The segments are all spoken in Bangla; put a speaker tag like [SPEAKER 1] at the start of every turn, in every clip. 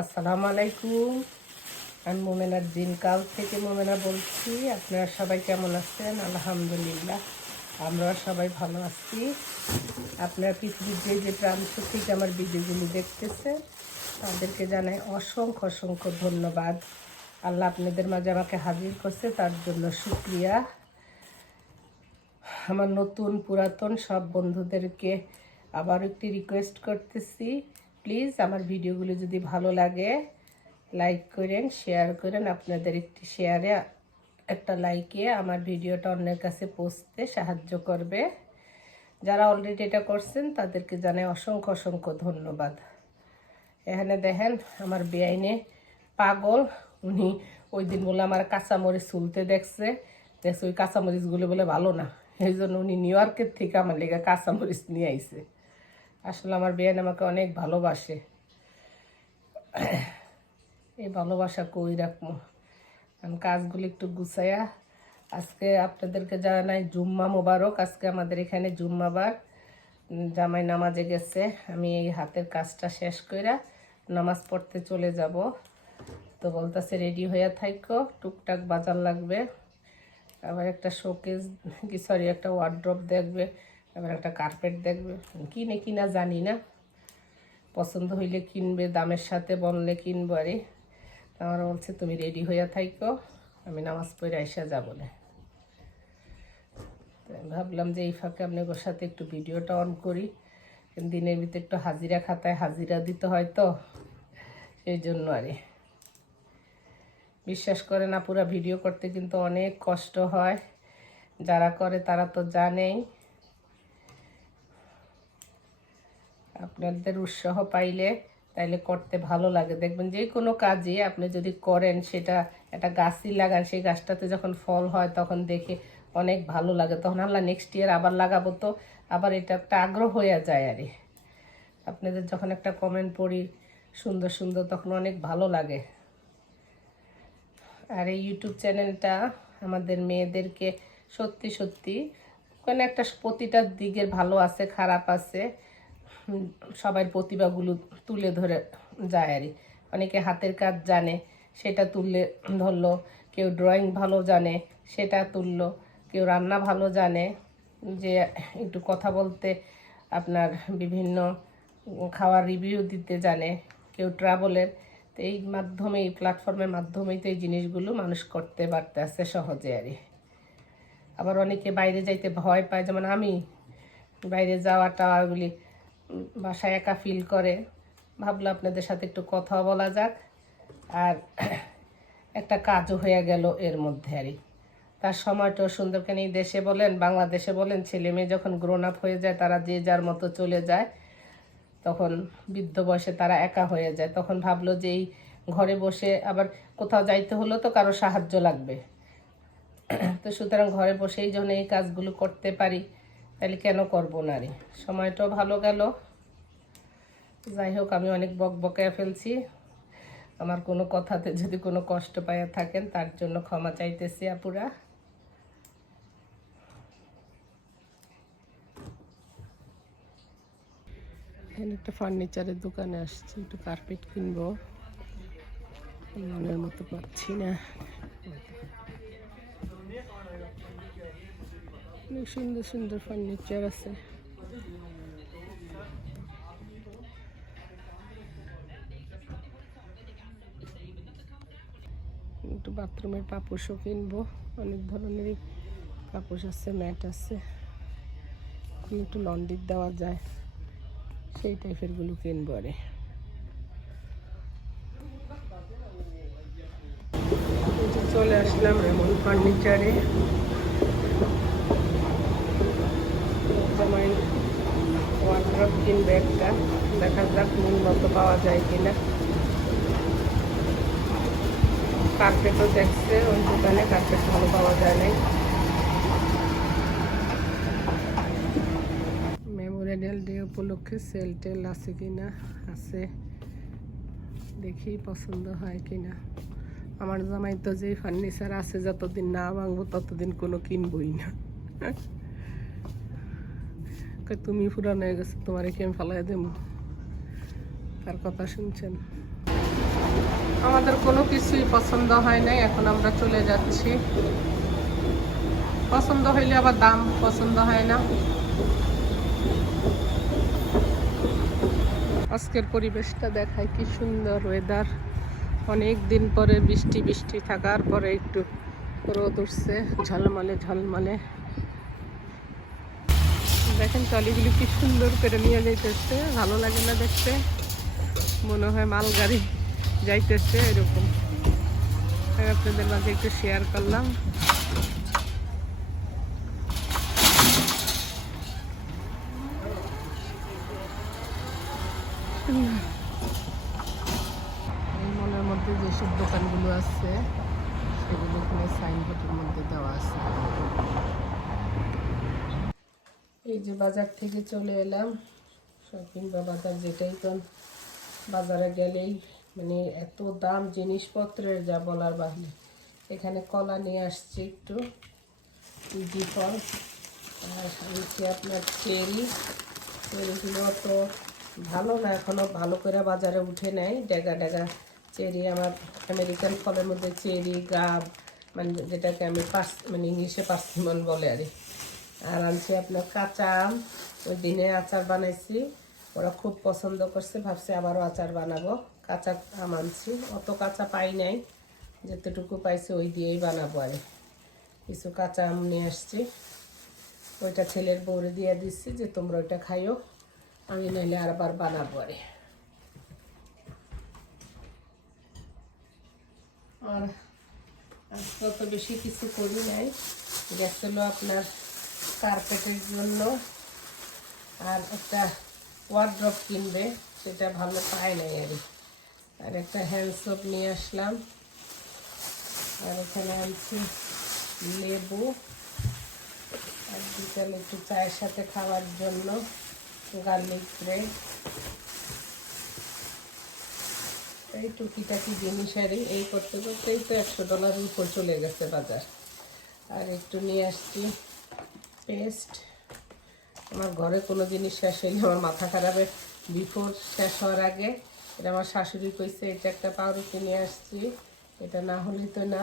[SPEAKER 1] আসসালামু আলাইকুম। আমি মোমেনার দিনকাল থেকে মোমেনা বলছি। আপনারা সবাই কেমন আছেন? আলহামদুলিল্লাহ। আমরা সবাই ভালো আছি। আপনারা পৃথিবীর যে যে প্রান্ত থেকে আমার ভিডিওগুলি দেখতেছেন, তাদেরকে জানাই অসংখ্য অসংখ্য ধন্যবাদ। আল্লাহ আপনাদের মাঝে আমাকে হাজির করছে, তার জন্য শুক্রিয়া। আমার নতুন পুরাতন সব বন্ধুদেরকে আবার একটি রিকোয়েস্ট করতেছি। প্লিজ আমার ভিডিওগুলো যদি ভালো লাগে লাইক করেন শেয়ার করেন। আপনাদের একটি শেয়ারে একটা লাইকে আমার ভিডিওটা অন্যের কাছে পৌঁছতে সাহায্য করবে। যারা অলরেডি এটা করছেন, তাদেরকে জানাই অসংখ্য অসংখ্য ধন্যবাদ। এখানে দেখেন আমার বেআইনে পাগল, উনি ওই দিন বলে আমার কাঁচামরিচ চুলতে দেখছে। দেখছে ওই কাঁচামরিচগুলো বলে ভালো না। এই জন্য উনি নিউ ইয়র্কের থেকে আমার লেগে কাঁচামরিচ নিয়ে আইছে। আসলে আমার বেআইন আমাকে অনেক ভালোবাসে। এই ভালোবাসা কই রাখব? কারণ কাজগুলো একটু গুছাইয়া আজকে আপনাদেরকে জানাই জুম্মা মোবারক। আজকে আমাদের এখানে জুম্মাবার জামাই নামাজে গেছে। আমি এই হাতের কাজটা শেষ কইরা নামাজ পড়তে চলে যাব। তো বলতেছে, রেডি হইয়া থাইকো, টুকটাক বাজার লাগবে। আবার একটা শোকেস, কি সরি একটা ওয়ার্ড্রপ দেখবে। আবার একটা কার্পেট দেখবে। কিনে কিনা জানি না। পছন্দ হইলে কিনবে, দামের সাথে বললে কিনবো। আরে আমার বলছে, তুমি রেডি হইয়া থাইকো, আমি নামাজ পড়ে আইসা যাব না। ভাবলাম যে এই ফাঁকে আপনাদের সাথে একটু ভিডিওটা অন করি। দিনের ভিতরে একটু হাজিরা খাতায় হাজিরা দিতে হয় তো, সেই জন্য আরে। বিশ্বাস করে না, পুরা ভিডিও করতে কিন্তু অনেক কষ্ট হয়। যারা করে তারা তো জানেই। আপনাদের উৎসাহ পাইলে তাইলে করতে ভালো লাগে। দেখবেন যে কোনো কাজই আপনি যদি করেন, সেটা একটা গাছই লাগান, সেই গাছটাতে যখন ফল হয় তখন দেখে অনেক ভালো লাগে। তখন আল্লাহ নেক্সট ইয়ার আবার লাগাবো তো আবার এটা একটা আগ্রহ হয়ে যায় আরে। আপনাদের যখন একটা কমেন্ট পড়ি সুন্দর সুন্দর, তখন অনেক ভালো লাগে। আর এই ইউটিউব চ্যানেলটা আমাদের মেয়েদেরকে সত্যি সত্যি ওখানে একটা প্রতিটা দিকের ভালো আছে, খারাপ আছে সবার প্রতিভাগুলো তুলে ধরে যায় আর অনেকে হাতের কাজ জানে সেটা তুললে ধরলো কেউ ড্রয়িং ভালো জানে সেটা তুললো কেউ রান্না ভালো জানে যে একটু কথা বলতে আপনার বিভিন্ন খাওয়ার রিভিউ দিতে জানে কেউ ট্রাভেলের তো এই মাধ্যমে এই প্ল্যাটফর্মের মাধ্যমেই তো এই জিনিসগুলো মানুষ করতে পারতে আছে সহজে আর আবার অনেকে বাইরে যাইতে ভয় পায় যেমন আমি বাইরে যাওয়া টাওয়াগুলি উম, বাসায় একা ফিল করে। ভাবলো আপনাদের সাথে একটু কথা বলা যাক। আর একটা কাজও হয়ে গেল এর মধ্যে আরই তার সময়টাও সুন্দর কেন এই দেশে বলেন, বাংলাদেশে বলেন, ছেলে মেয়ে যখন গ্রোন আপ হয়ে যায়, তারা যে যার মতো চলে যায়, তখন বৃদ্ধ বয়সে তারা একা হয়ে যায়। তখন ভাবলো যে এই ঘরে বসে আবার কোথাও যাইতে হলো তো কারও সাহায্য লাগবে। তো সুতরাং ঘরে বসেই যখন এই কাজগুলো করতে পারি তাহলে কেন করব না রে? সময়টাও ভালো গেল। যাই হোক, আমি অনেক বক বকায়া ফেলছি। আমার কোনো কথাতে যদি কোনো কষ্ট পাইয়া থাকেন, তার জন্য ক্ষমা চাইতেছি আপুরা। এখানে একটা ফার্নিচারের দোকানে আসছি, একটু কার্পেট কিনবো। মনের মতো পাচ্ছি না। অনেক সুন্দর সুন্দর ফার্নিচার আছে। একটু বাথরুমের পাপোশও কিনবো। অনেক ধরনেরই পাপোশ আছে ম্যাট আছে। একটু লন্ড্রির দেওয়া যায়। সেই টাইপেরগুলো কিনবো আরে। চলে আসলাম এমন ফার্নিচারে জামাই ওয়ার্ড্রপ দেখা যাক মন মতো পাওয়া যায় কিনা। কার্পেটও দেখছে, ওই দোকানে কার্পেট ভালো পাওয়া যায় নাই। মেমোরিয়াল ডে উপলক্ষে সেল টেল আছে কিনা? আছে। দেখি পছন্দ হয় কিনা। আমার জামাই তো যেই ফার্নিচার আছে, যতদিন না ভাঙবো ততদিন কোনো কিনবই না। তুমি পুরানো হয়ে গেছো, তোমার কি আমি ফালাই দেবো তার কথা শুনছেন। আমাদের কোনো কিছুই পছন্দ হয় নাই, এখন আমরা চলে যাচ্ছি। পছন্দ হইলে আবার দাম পছন্দ হয় না। আজকের পরিবেশটা দেখায় কি সুন্দর ওয়েদার অনেক দিন পরে বৃষ্টি বৃষ্টি থাকার পরে একটু রোদ উঠছে, ঝলমলে ঝলমলে। দেখেন টলিগুলি কি সুন্দর করে নিয়ে যাইতেছে। ভালো লাগে না দেখতে। মনে হয় মালগাড়ি যাইতেছে এরকম। আপনাদের মাঝে একটু শেয়ার করলাম। মনের মধ্যে যেসব দোকানগুলো আছে, সেগুলো এখানে সাইনবোর্ডের মধ্যে দেওয়া আছে এই যে বাজার থেকে চলে এলাম। শপিং বা বাজার যেটাই তো বাজারে গেলেই মানে এত দাম জিনিসপত্রের যা বলার বাহিরে এখানে কলা নিয়ে আসছি একটু ইজি ফল, আর হচ্ছে আপনার চেরি। চেরিগুলো তো ভালো না এখনও ভালো করে বাজারে উঠে নেয় ডেগা ডেগা চেরি আমার আমেরিকান ফলের মধ্যে চেরি, গাব মানে যেটাকে আমি পার্স মানে ইংলিশে পার্সিমন বলে আর। আর আনছি আপনার কাঁচা আম। ওই দিনে আচার বানাইছি। ওরা খুব পছন্দ করছে, ভাবছি আবারও আচার বানাবো। কাঁচা আম আনছি। অত কাঁচা পাই নাই, যেতটুকু পাইছি ওই দিয়েই বানাবো আর। কিছু কাঁচা আম নিয়ে আসছি। ওইটা ছেলের বউরে দিয়ে দিচ্ছি যে তোমরা ওইটা খাইও। আমি নাইলে আরবার বানাবো আরে। আর আজকে অত বেশি কিছু করি নাই। গ্যাস গেছিল আপনার কার্পেটের জন্য। আর একটা ওয়ার্ড্রপ কিনবে, সেটা ভালো পায় নাই আর আর একটা হ্যান্ড সোপ নিয়ে আসলাম। আর এখানে আনছি লেবু। আর বিকালে একটু চায়ের সাথে খাওয়ার জন্য গার্লিক ব্রেড এই টুকিটাকি জিনিস আর এই- করতে করতেই তো একশো ডলারের উপর চলে গেছে বাজার। আর একটু নিয়ে আসছি পেস্ট। আমার ঘরে কোনো জিনিস শেষ হইলে আমার মাথা খারাপের বিফোর শেষ হওয়ার আগে। এটা আমার শাশুড়ি কইছে, এটা একটা পাউরুটি নিয়ে আসছি, এটা না হলে তো না।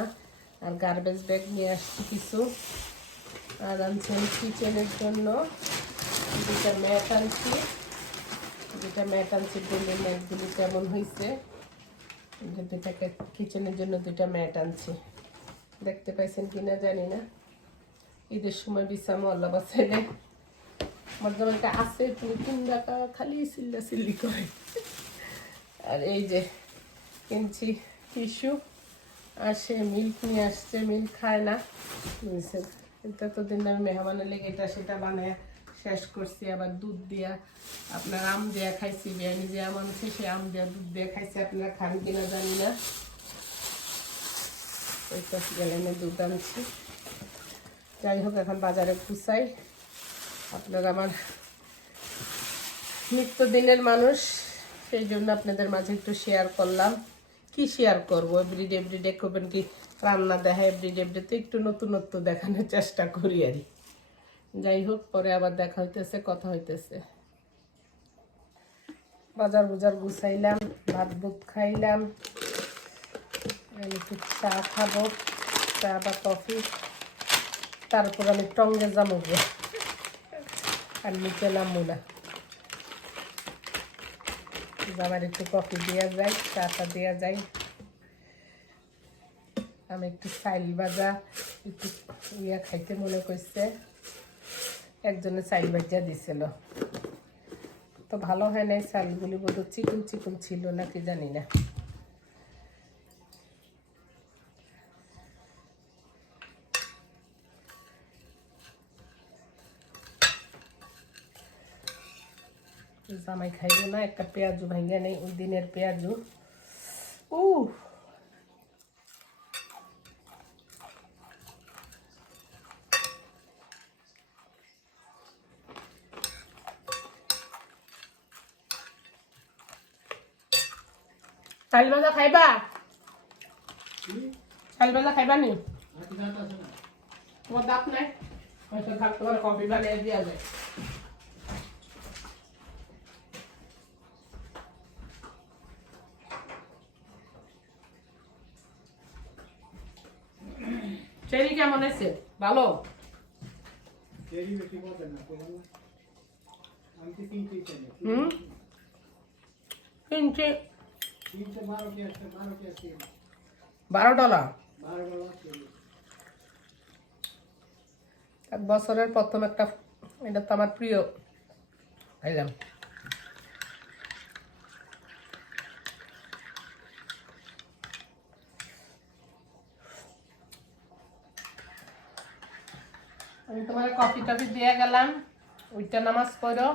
[SPEAKER 1] আর গার্বেজ ব্যাগ নিয়ে আসছি কিছু। আর আনছেন কিচেনের জন্য দুটা ম্যাট আনছি। দুটা ম্যাট আনছি বললেন ম্যাটগুলি কেমন হয়েছে দুটাকে কিচেনের জন্য দুটা ম্যাট আনছি। দেখতে পাইছেন কিনা জানি না। ঈদের সময় বিছামো আল্লাহ বাসাইলে আমার যেমন একটা আছে, তুমি তিন টাকা খালি সিল্লা সিল্লি করে। আর এই যে কিনছি টিস্যু, আর সে মিল্ক নিয়ে আসছে, মিল্ক খায় না। বুঝছেন কিন্তু এতদিন আমি মেহমানের লেগে এটা সেটা বানায় শেষ করছি, আবার দুধ দিয়া আপনার আম দেয়া খাইছি, বিরিয়ানি যে আম আনছে, সে আম দেয়া দুধ দিয়ে খাইছি, আপনারা খান কিনা জানি না। ওইটা গ্যালেনে দুধ আনছি। যাই হোক, এখন বাজারে গুছাই আপনারা আমার নিত্যদিনের মানুষ, সেই জন্য আপনাদের মাঝে একটু শেয়ার করলাম। কি শেয়ার করব? এভরিডে এভরিডে করবেন কি রান্না দেখা এভরিডে এভরিডে তো একটু নতুনত্ব দেখানোর চেষ্টা করি আর যাই হোক, পরে আবার দেখা হইতেছে, কথা হইতেছে। বাজার বুজার গুছাইলাম, ভাত বুত খাইলাম। একটু চা খাব, চা বা কফি। তারপর আমি টঙ্গে গিয়ে। আর নিচে নামবো না। আমার একটু কফি দেওয়া যায়, চাটা দেওয়া যায়। আমি একটু সাইল ভাজা, একটু ইয়া খাইতে মনে করছে। একজনে চাইল ভাজা দিছিল। তো ভালো হয় নাই চালগুলি বোধ চিকুন চিকুন ছিল নাকি জানি না। জামাই খাইবে না একটা পেঁয়াজু ভাঙ্গে নেই ওই দিনের পেঁয়াজু উ চাল ভাজা খাইবা চাল ভাজা খাইবা নি তোমার দাঁত নাই হয়তো থাক তোমার কফি বানিয়ে দিয়া যায় চেরি কেমন হয়েছে? ভালো? হুম?
[SPEAKER 2] বারো
[SPEAKER 1] ডলার এক বছরের প্রথম একটা এটা তো আমার প্রিয়। খাইলাম। আমি তোমার কফি টফি দিয়ে গেলাম। ওইটা নামাজ পড়ো।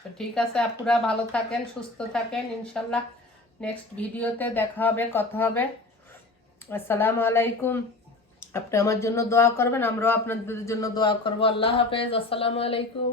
[SPEAKER 1] তো ঠিক আছে, আপুরা ভালো থাকেন, সুস্থ থাকেন। ইনশাল্লাহ নেক্সট ভিডিওতে দেখা হবে, কথা হবে। আসসালামু আলাইকুম। আপনি আমার জন্য দোয়া করবেন, আমরাও আপনাদের জন্য দোয়া করব। আল্লাহ হাফেজ। আসসালামু আলাইকুম।